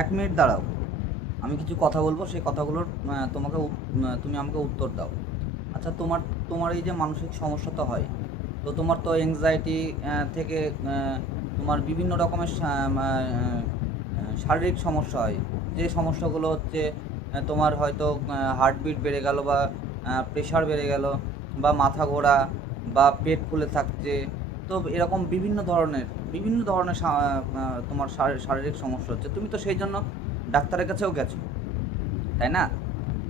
1 minute দাঁড়াও, আমি কিছু কথা বলবো, সেই কথাগুলোর তুমি আমাকে উত্তর দাও। আচ্ছা, তোমার তোমার এই যে মানসিক সমস্যা তো হয়, তো তোমার তো এংজাইটি থেকে তোমার বিভিন্ন রকমের শারীরিক সমস্যা হয়। যে সমস্যাগুলো হচ্ছে তোমার হয়তো হার্টবিট বেড়ে গেল, বা প্রেশার বেড়ে গেল, বা মাথা ঘোরা, বা পেট ফুলে থাকছে। তো এরকম বিভিন্ন ধরনের তোমার শারীরিক সমস্যা হচ্ছে। তুমি তো সেই জন্য ডাক্তারের কাছেও গেছো, তাই না?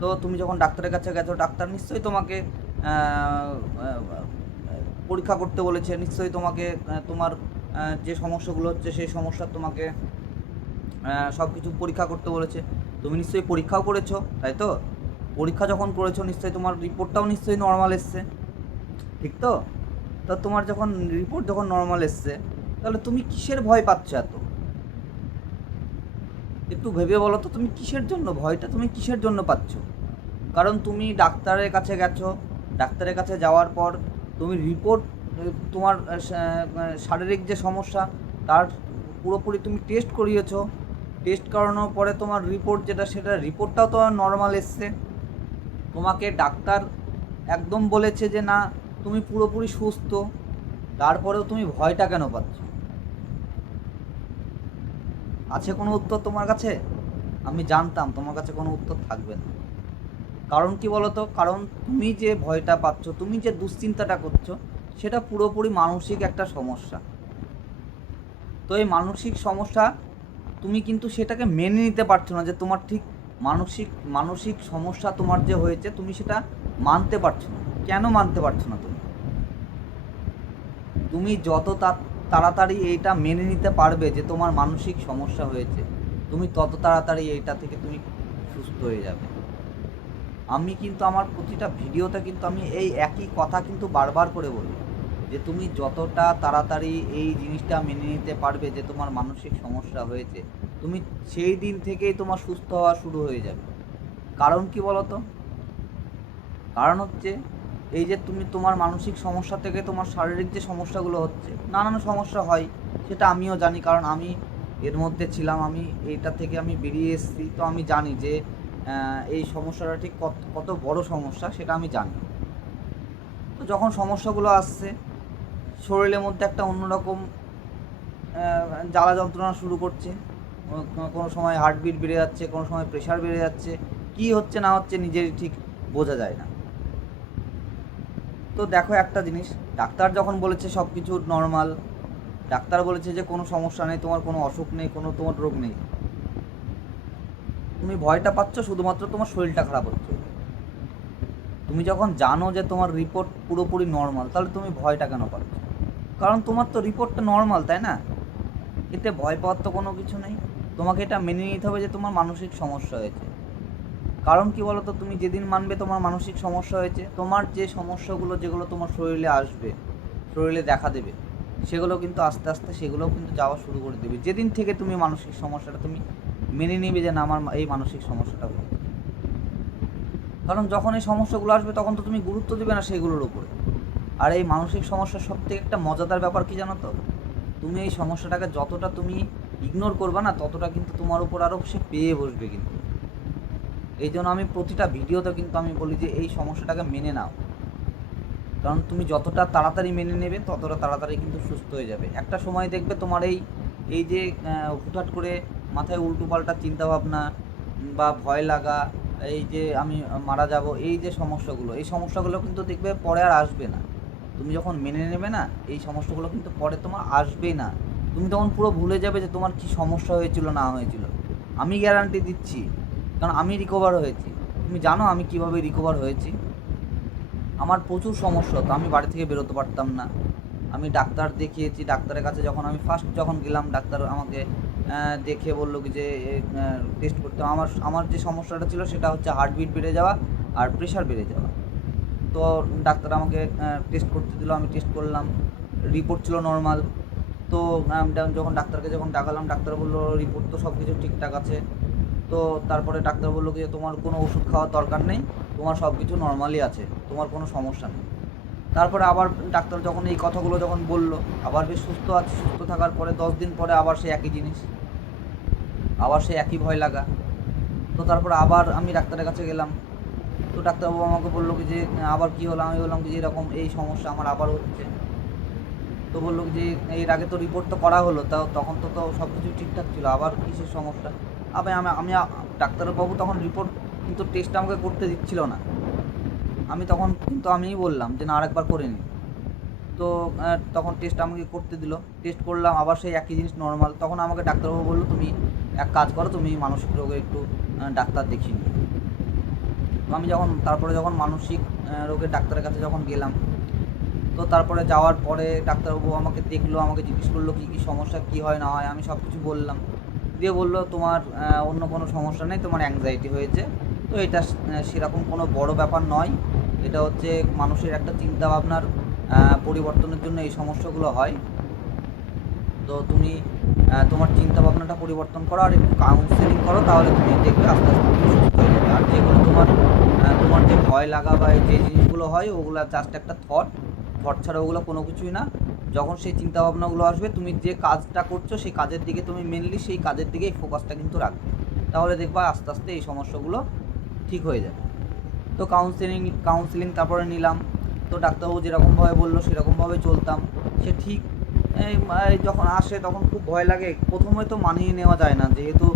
তো তুমি যখন ডাক্তারের কাছে গেছো, ডাক্তার নিশ্চয়ই তোমাকে আহ, আহ, পরীক্ষা করতে বলেছে, নিশ্চয়ই তোমাকে তোমার যে সমস্যাগুলো হচ্ছে সেই সমস্যার তোমাকে সব কিছু পরীক্ষা করতে বলেছে। তুমি নিশ্চয়ই পরীক্ষাও করেছো, তাই তো? পরীক্ষা যখন করেছো, নিশ্চয়ই তোমার রিপোর্টটাও নিশ্চয়ই নর্মাল এসছে, ঠিক তো? তো তোমার যখন রিপোর্ট যখন নর্মাল এসছে, তাহলে তুমি কিসের ভয় পাচ্ছ এত? একটু ভেবে বলো তো, তুমি কিসের জন্য ভয়টা, তুমি কিসের জন্য পাচ্ছ? কারণ তুমি ডাক্তারের কাছে গেছো, ডাক্তারের কাছে যাওয়ার পর তুমি রিপোর্ট, তোমার শারীরিক যে সমস্যা তার পুরোপুরি তুমি টেস্ট করিয়েছো। টেস্ট করানোর পরে তোমার রিপোর্ট যেটা, সেটা রিপোর্টটাও তোমার নর্মাল এসছে। তোমাকে ডাক্তার একদম বলেছে যে না, তুমি পুরোপুরি সুস্থ। তারপরেও তুমি ভয়টা কেন পাচ্ছ? আছে কোনো উত্তর তোমার কাছে? আমি জানতাম তোমার কাছে কোনো উত্তর থাকবে না। কারণ কি বলতো, কারণ তুমি যে ভয়টা পাচ্ছ, তুমি যে দুশ্চিন্তাটা করছো, সেটা পুরোপুরি মানসিক একটা সমস্যা। তো এই মানসিক সমস্যা, তুমি কিন্তু সেটাকে মেনে নিতে পারছো না যে তোমার ঠিক মানসিক মানসিক সমস্যা তোমার যে হয়েছে, তুমি সেটা মানতে পারছো না। কেন মানতে পারছো না তুমি? তুমি যত তাড়াতাড়ি এইটা মেনে নিতে পারবে যে তোমার মানসিক সমস্যা হয়েছে, তুমি তত তাড়াতাড়ি এইটা থেকে তুমি সুস্থ হয়ে যাবে। আমি কিন্তু আমার প্রতিটা ভিডিওতে কিন্তু আমি এই একই কথা কিন্তু বারবার করে বলি, যে তুমি যতটা তাড়াতাড়ি এই জিনিসটা মেনে নিতে পারবে যে তোমার মানসিক সমস্যা হয়েছে, তুমি সেই দিন থেকেই তোমার সুস্থ হওয়া শুরু হয়ে যাবে। কারণ কি বলো তো? কারণ হচ্ছে এই যে তুমি তোমার মানসিক সমস্যা থেকে তোমার শারীরিক যে সমস্যাগুলো হচ্ছে, নানান সমস্যা হয়, সেটা আমিও জানি, কারণ আমি এর মধ্যে ছিলাম, আমি এইটা থেকে আমি বেরিয়ে এসেছি। তো আমি জানি যে এই সমস্যাটা ঠিক কত কত বড় সমস্যা, সেটা আমি জানি। তো যখন সমস্যাগুলো আসছে, শরীরের মধ্যে একটা অন্যরকম জ্বালা যন্ত্রণা শুরু করছে। কোনো সময় হার্টবিট বেড়ে যাচ্ছে, কোনো সময় প্রেশার বেড়ে যাচ্ছে। কী হচ্ছে না হচ্ছে নিজেরই ঠিক বোঝা যায় না। তো দেখো একটা জিনিস, ডাক্তার যখন বলেছে সব কিছু নর্মাল, ডাক্তার বলেছে যে কোনো সমস্যা নেই, তোমার কোনো অসুখ নেই, কোনো তোমার রোগ নেই, তুমি ভয়টা পাচ্ছ শুধুমাত্র তোমার শরীরটা খারাপ হচ্ছে। তুমি যখন জানো যে তোমার রিপোর্ট পুরোপুরি নর্মাল, তাহলে তুমি ভয়টা কেন পাচ্ছ? কারণ তোমার তো রিপোর্টটা নর্মাল, তাই না? এতে ভয় পাওয়ার তো কোনো কিছু নেই। তোমাকে এটা মেনে নিতে হবে যে তোমার মানসিক সমস্যা হয়েছে। কারণ কি বলো তো, তুমি যেদিন মানবে তোমার মানসিক সমস্যা হয়েছে, তোমার যে সমস্যাগুলো যেগুলো তোমার শরীরে আসবে, শরীরে দেখা দেবে, সেগুলো কিন্তু আস্তে আস্তে সেগুলোও কিন্তু যাওয়া শুরু করে দেবে, যেদিন থেকে তুমি মানসিক সমস্যাটা তুমি মেনে নিবে যে না, আমার এই মানসিক সমস্যাটা হয়েছে। কারণ যখন এই সমস্যাগুলো আসবে, তখন তো তুমি গুরুত্ব দেবে না সেগুলোর উপরে। আর এই মানসিক সমস্যার সবথেকে একটা মজাদার ব্যাপার কি জানো তো? তুমি এই সমস্যাটাকে যতটা তুমি ইগনোর করবে না, ততটা কিন্তু তোমার উপর আরও সে পেয়ে বসবে কিন্তু। এই জন্য আমি প্রতিটা ভিডিওতে কিন্তু আমি বলি যে এই সমস্যাটাকে মেনে নাও। কারণ তুমি যতটা তাড়াতাড়ি মেনে নেবে, ততটা তাড়াতাড়ি কিন্তু সুস্থ হয়ে যাবে। একটা সময় দেখবে তোমার এই এই যে হুটহাট করে মাথায় উল্টোপাল্টা চিন্তাভাবনা, বা ভয় লাগা, এই যে আমি মারা যাব, এই যে সমস্যাগুলো, এই সমস্যাগুলো কিন্তু দেখবে পরে আর আসবে না। তুমি যখন মেনে নেবে না, এই সমস্যাগুলো কিন্তু পরে তোমার আসবেই না। তুমি তখন পুরো ভুলে যাবে যে তোমার কী সমস্যা হয়েছিল না হয়েছিল। আমি গ্যারান্টি দিচ্ছি, কারণ আমি রিকভার হয়েছি। তুমি জানো আমি কিভাবে রিকভার হয়েছি? আমার প্রচুর সমস্যা হতো, আমি বাড়ি থেকে বেরোতে পারতাম না। আমি ডাক্তার দেখিয়েছি, ডাক্তারের কাছে যখন আমি ফার্স্ট যখন গেলাম, ডাক্তার আমাকে দেখে বললো কি যে টেস্ট করতে। আমার আমার যে সমস্যাটা ছিল সেটা হচ্ছে হার্টবিট বেড়ে যাওয়া আর প্রেশার বেড়ে যাওয়া। তো ডাক্তার আমাকে টেস্ট করতে দিল, আমি টেস্ট করলাম, রিপোর্ট ছিল নর্মাল। তো যখন ডাক্তারকে যখন দেখালাম, ডাক্তার বললো রিপোর্ট তো সব কিছু ঠিকঠাক আছে। তো তারপরে ডাক্তার বললো কি তোমার কোনো ওষুধ খাওয়ার দরকার নেই, তোমার সব কিছু নর্মালি আছে, তোমার কোনো সমস্যা নেই। তারপরে আবার ডাক্তার যখন এই কথাগুলো যখন বললো, আবার বেশ সুস্থ আছি। সুস্থ থাকার পরে 10 দিন পরে আবার সে একই জিনিস। আবার সেই একই ভয় লাগা। তো তারপর আবার আমি ডাক্তারের কাছে গেলাম। তো ডাক্তারবাবু আমাকে বললো কি যে আবার কী হলো? আমি বললাম কি যে এরকম এই সমস্যা আমার আবার হচ্ছে। তো বললো কি যে এর আগে তো রিপোর্ট তো করা হলো, তাও তখন তো সব কিছু ঠিকঠাক ছিল, আবার কিসের সমস্যা? আবার আমি ডাক্তারবাবু তখন রিপোর্ট কিন্তু টেস্ট আমাকে করতে দিচ্ছিল না। আমি তখন কিন্তু আমিই বললাম যে না, আরেকবার করে নিই। তো তখন টেস্ট আমাকে করতে দিল। টেস্ট করলাম, আবার সেই একই জিনিস নর্মাল। তখন আমাকে ডাক্তারবাবু বললো, তুমি এক কাজ করো, তুমি মানসিক রোগে একটু ডাক্তার দেখিয়ে নিও। তো আমি যখন মানসিক রোগের ডাক্তারের কাছে যখন গেলাম, তো তারপরে যাওয়ার পরে ডাক্তারবাবু আমাকে দেখলো, আমাকে জিজ্ঞেস করলো কী কী সমস্যা, কী হয় না হয়। আমি সব কিছু বললাম, দিয়ে বললো তোমার অন্য কোনো সমস্যা নেই, তোমার অ্যাংজাইটি হয়েছে। তো এটা সেরকম কোনো বড় ব্যাপার নয়, এটা হচ্ছে মানুষের একটা চিন্তাভাবনার পরিবর্তনের জন্য এই সমস্যাগুলো হয়। তো তুমি তোমার চিন্তাভাবনাটা পরিবর্তন করো আর একটু কাউন্সেলিং করো, তাহলে তুমি দেখবে আস্তে আস্তে তুমি সুস্থ হয়ে যাবে। আর যেগুলো তোমার যে ভয় লাগা বা যে জিনিসগুলো হয়, ওগুলো জাস্ট একটা থট ছাড়া ওগুলো কোনো কিছুই না। যখন সেই চিন্তাভাবনাগুলো আসবে, তুমি যে কাজটা করছো সেই কাজের দিকে তুমি মেনলি সেই কাজের দিকেই ফোকাসটা কিন্তু রাখবে, তাহলে দেখবা আস্তে আস্তে এই সমস্যাগুলো ঠিক হয়ে যাবে। তো কাউন্সেলিং তারপরে নিলাম। তো ডাক্তারবাবু যেরকমভাবে বললো সেরকমভাবে চলতাম। সে ঠিক যখন আসে তখন খুব ভয় লাগে, প্রথমে তো মানিয়ে নেওয়া যায় না, যেহেতু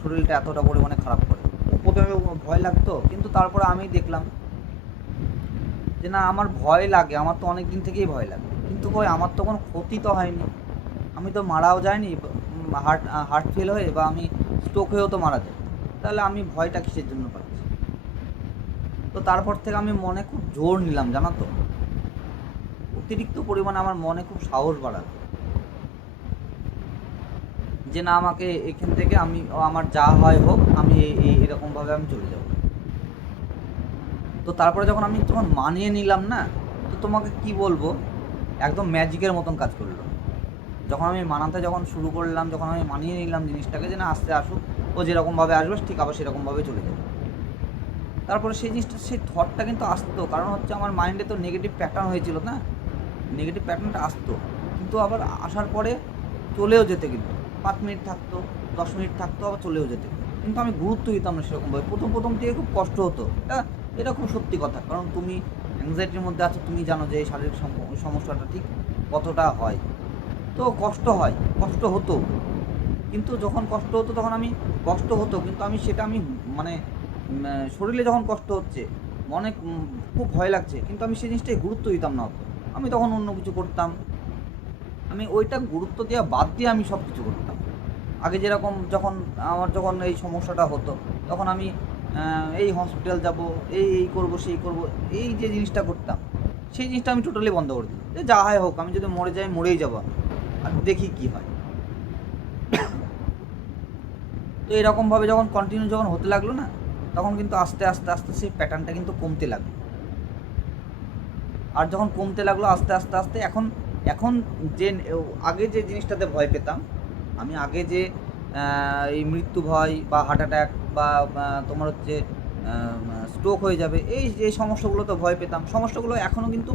শরীরটা এতটা পরিমাণে খারাপ করে। প্রথমে ভয় লাগতো, কিন্তু তারপরে আমি দেখলাম যে না, আমার ভয় লাগে, আমার তো অনেক দিন থেকেই ভয় লাগে, কিন্তু কই আমার তো কোনো ক্ষতি তো হয়নি, আমি তো মারাও যায়নি, হার্ট ফেল হয়ে বা আমি স্ট্রোক হয়েও তো মারা যাই, তাহলে আমি ভয়টা কিসের জন্য পাচ্ছি? তো তারপর থেকে আমি মনে খুব জোর নিলাম, জানো তো, অতিরিক্ত পরিমাণে আমার মনে খুব সাহস বাড়ালো যে না, আমাকে এখান থেকে আমার যা হয় হোক, আমি এরকমভাবে আমি চলে যাব। তো তারপরে যখন মানিয়ে নিলাম না, তো তোমাকে কি বলবো, একদম ম্যাজিকের মতন কাজ করলো। যখন আমি মানাতে শুরু করলাম, যখন আমি মানিয়ে নিলাম জিনিসটাকে যে না, আসতে আসুক, ও যেরকমভাবে আসবে ঠিক আবার সেরকমভাবে চলে যাবে। তারপরে সেই জিনিসটা, সেই থটটা কিন্তু আসতো, কারণ হচ্ছে আমার মাইন্ডে তো নেগেটিভ প্যাটার্ন হয়েছিল না, নেগেটিভ প্যাটার্নটা আসতো, কিন্তু আবার আসার পরে চলেও যেতে, কিন্তু 5 মিনিট থাকতো, 10 মিনিট থাকতো, আবার চলেও যেতে, কিন্তু আমি গুরুত্ব দিতাম না সেরকমভাবে। প্রথম থেকে খুব কষ্ট হতো, এটা খুব সত্যি কথা, কারণ তুমি অ্যাংজাইটির মধ্যে আছো, তুমি জানো যে এই শারীরিক সমস্যাটা ঠিক কতটা হয়। তো কষ্ট হতো, কিন্তু যখন কষ্ট হতো তখন কিন্তু আমি মানে শরীরে যখন কষ্ট হচ্ছে, মনে খুব ভয় লাগছে, কিন্তু আমি সেই জিনিসটাই গুরুত্ব দিতাম না অত। আমি তখন অন্য কিছু করতাম, আমি ওইটা গুরুত্ব দেওয়া বাদ দিয়ে আমি সব কিছু করতাম। আগে যেরকম যখন এই সমস্যাটা হতো, তখন আমি এই হসপিটাল যাব, এই করবো, সেই করবো, এই যে জিনিসটা করতাম, সেই জিনিসটা আমি টোটালি বন্ধ করে দিই, যে যা হয় হোক, আমি যদি মরে যাই মরেই যাবো, আর দেখি কি হয়। তো এরকমভাবে যখন হতে লাগলো না, তখন কিন্তু আস্তে আস্তে আস্তে সেই প্যাটার্নটা কিন্তু কমতে লাগলো। আর যখন কমতে লাগলো আস্তে আস্তে আস্তে, এখন যে আগে যে জিনিসটাতে ভয় পেতাম, আমি আগে যে এই মৃত্যু ভয় বা হার্ট অ্যাটাক বা তোমার হচ্ছে স্ট্রোক হয়ে যাবে, এই যে সমস্যাগুলোতে ভয় পেতাম, সমস্যাগুলো এখনও কিন্তু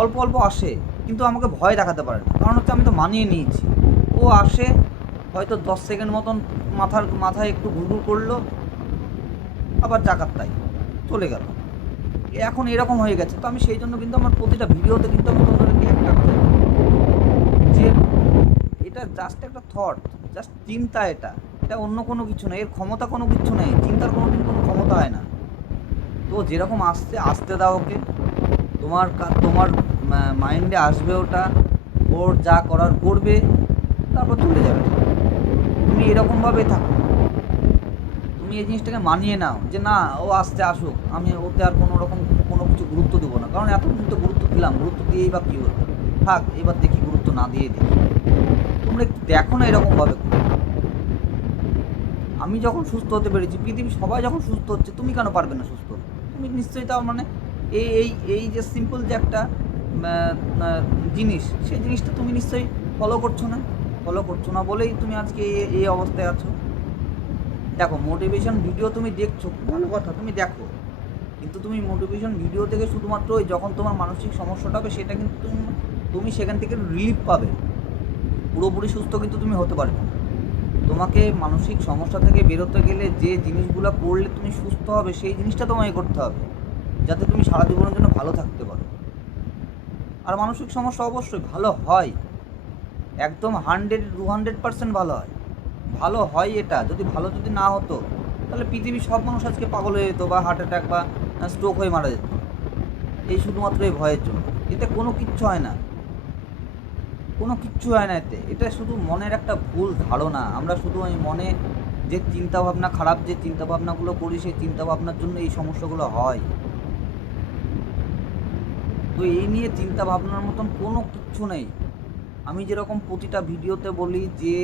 অল্প অল্প আসে, কিন্তু আমাকে ভয় দেখাতে পারে না, কারণ হচ্ছে আমি তো মানিয়ে নিয়েছি। ও আসে, হয়তো 10 সেকেন্ড মতন মাথায় একটু ঘুরঘুর করলো, আবার জাকাত তাই চলে গেল। এখন এরকম হয়ে গেছে। তো আমি সেই জন্য কিন্তু আমার প্রতিটা ভিডিওতে কিন্তু আমি তোমাদেরকে একটা কথা বলি, যে এটা জাস্ট একটা থট, জাস্ট চিন্তা, এটা অন্য কোনো কিছু নেই, এর ক্ষমতা কোনো কিছু নেই, চিন্তার কোনো ক্ষমতা হয় না। তো যেরকম আসতে দাও ওকে, তোমার মাইন্ডে আসবে ওটা, ওর যা করার করবে, তারপর চলে যাবে। তুমি এরকমভাবেই থাকো, তুমি এই জিনিসটাকে মানিয়ে নাও যে না, ও আসতে আসুক, আমি ওতে আর কোনো কিছু গুরুত্ব দেবো না, কারণ এতদিন তো গুরুত্ব দিলাম, গুরুত্ব দিয়েই বা কী হলো, থাক, এবার দেখি গুরুত্ব না দিয়ে দেখি। তোমরা একটু দেখো না এরকমভাবে। আমি যখন সুস্থ হতে পেরেছি, পৃথিবী সবাই যখন সুস্থ হচ্ছে, তুমি কেন পারবে না সুস্থ হতে? তুমি নিশ্চয়ই, তার মানে এই এই এই যে সিম্পল যে একটা জিনিস, সেই জিনিসটা তুমি নিশ্চয়ই ফলো করছো না বলেই তুমি আজকে এই অবস্থায় আছো। দেখো, মোটিভেশন ভিডিও তুমি দেখছো, ভালো কথা, তুমি দেখো, কিন্তু তুমি মোটিভেশন ভিডিও থেকে শুধুমাত্র ওই যখন তোমার মানসিক সমস্যাটা হবে, সেটা কিন্তু তুমি সেখান থেকে রিলিফ পাবে, পুরোপুরি সুস্থ কিন্তু তুমি হতে পারবে না। তো তোমাকে মানসিক সমস্যা থেকে বেরোতে গেলে যে জিনিসগুলো করলে তুমি সুস্থ হবে সেই জিনিসটা তোমাকে করতে হবে, যাতে তুমি সারা জীবনের জন্য ভালো থাকতে পারো। আর মানসিক সমস্যা অবশ্যই ভালো হয়, একদম 200% ভালো হয়। ভালো হয় এটা, যদি ভালো যদি না হতো তাহলে পৃথিবীর সব মানুষ আজকে পাগল হয়ে যেত বা হার্ট অ্যাটাক বা স্ট্রোক হয়ে মারা যেত, এই শুধুমাত্র এই ভয়ের জন্য। এতে কোনো কিচ্ছু হয় না, কোনো কিচ্ছু হয় না এতে। এটা শুধু মনের একটা ভুল ধারণা। আমরা শুধু ওই মনে যে চিন্তাভাবনা, খারাপ যে চিন্তাভাবনাগুলো করি, সেই চিন্তাভাবনার জন্য এই সমস্যাগুলো হয়। তো এই নিয়ে চিন্তা ভাবনার মতন কোনো কিচ্ছু নেই। আমি যেরকম প্রতিটা ভিডিওতে বলি যে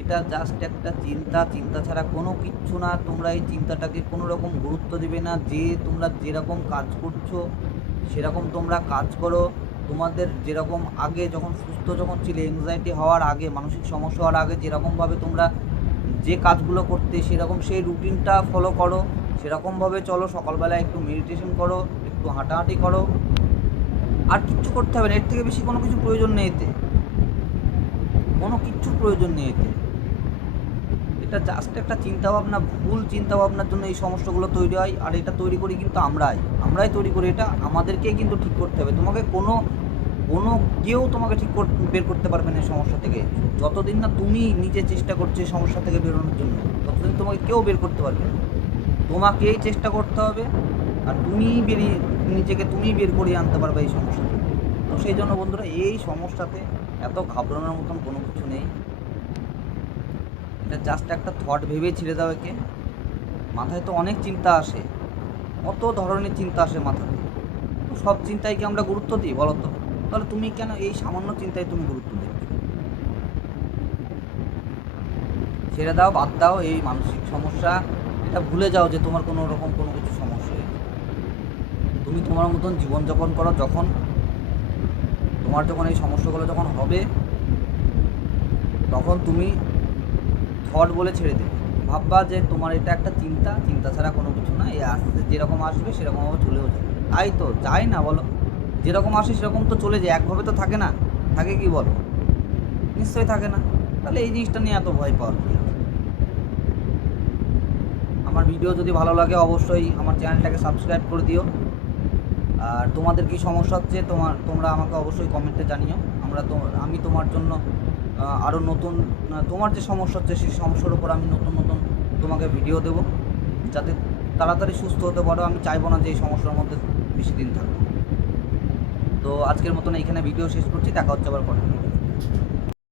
এটা জাস্ট একটা চিন্তা, চিন্তা ছাড়া কোনো কিচ্ছু না। তোমরা এই চিন্তাটাকে কোনো রকম গুরুত্ব দেবে না। যে তোমরা যেরকম কাজ করছো সেরকম তোমরা কাজ করো। তোমাদের যেরকম আগে যখন সুস্থ যখন ছিলে, এংজাইটি হওয়ার আগে, মানসিক সমস্যা হওয়ার আগে যেরকমভাবে তোমরা যে কাজগুলো করতে, সেরকম সেই রুটিনটা ফলো করো, সেরকমভাবে চলো। সকালবেলায় একটু মেডিটেশন করো, একটু হাঁটাহাঁটি করো, আর কিচ্ছু করতে হবে না। এর থেকে বেশি কোনো কিছু প্রয়োজন নেই এতে, কোনো কিচ্ছুর প্রয়োজন নেই এতে। এটা জাস্ট একটা চিন্তাভাবনা, ভুল চিন্তাভাবনার জন্য এই সমস্যাগুলো তৈরি হয়। আর এটা তৈরি করি কিন্তু আমরাই তৈরি করি। এটা আমাদেরকেই কিন্তু ঠিক করতে হবে। তোমাকে কোনো কোনো কেউ তোমাকে বের করতে পারবে না এই সমস্যা থেকে। যতদিন না তুমি নিজে চেষ্টা করছো এই সমস্যা থেকে বেরোনোর জন্য, ততদিন তোমাকে কেউ বের করতে পারবে না। তোমাকেই চেষ্টা করতে হবে, আর নিজেকে তুমিই বের করিয়ে আনতে পারবে এই সমস্যা থেকে। তো সেই জন্য বন্ধুরা, এই সমস্যাতে এত ঘাবড়ানোর মতন কোনো কিছু নেই। এটা জাস্ট একটা থট ভেবে ছেড়ে দাও একে। মাথায় তো অনেক চিন্তা আসে, কত ধরনের চিন্তা আসে মাথাতে। তো সব চিন্তায় কি আমরা গুরুত্ব দিই বলো তো? তাহলে তুমি কেন এই সামান্য চিন্তায় তুমি গুরুত্ব দিচ্ছ? ছেড়ে দাও, বাদ দাও এই মানসিক সমস্যা। এটা ভুলে যাও যে তোমার কোনো রকম কোনো কিছু সমস্যা হয়েছে। তুমি তোমার মতন জীবনযাপন করো। যখন এই সমস্যাগুলো যখন হবে, তখন তুমি থট বলে ছেড়ে দেবে। ভাববা যে তোমার এটা একটা চিন্তা ছাড়া কোনো কিছু না। এই আসতে যেরকম আসবে সেরকমভাবে চলেও যাবে। তাই তো যায় না বলো? যেরকম আসে সেরকম তো চলে যায়, একভাবে তো থাকে না। থাকে কি বলো? নিশ্চয়ই থাকে না। তাহলে এই জিনিসটা নিয়ে এত ভয় পাওয়ার কি আছে? আমার ভিডিও যদি ভালো লাগে অবশ্যই আমার চ্যানেলটাকে সাবস্ক্রাইব করে দিও। আর তোমাদের কী সমস্যা হচ্ছে তোমরা আমাকে অবশ্যই কমেন্টে জানিও। আমি তোমার জন্য আরও নতুন, তোমার যে সমস্যা হচ্ছে সেই সমস্যার উপর আমি নতুন নতুন তোমাকে ভিডিও দেবো, যাতে তাড়াতাড়ি সুস্থ হতে পারো। আমি চাইবো না যে এই সমস্যার মধ্যে বেশি দিন থাকবো। তো আজকের মতন এইখানে ভিডিও শেষ করছি। দেখা হচ্ছে আবার পরে।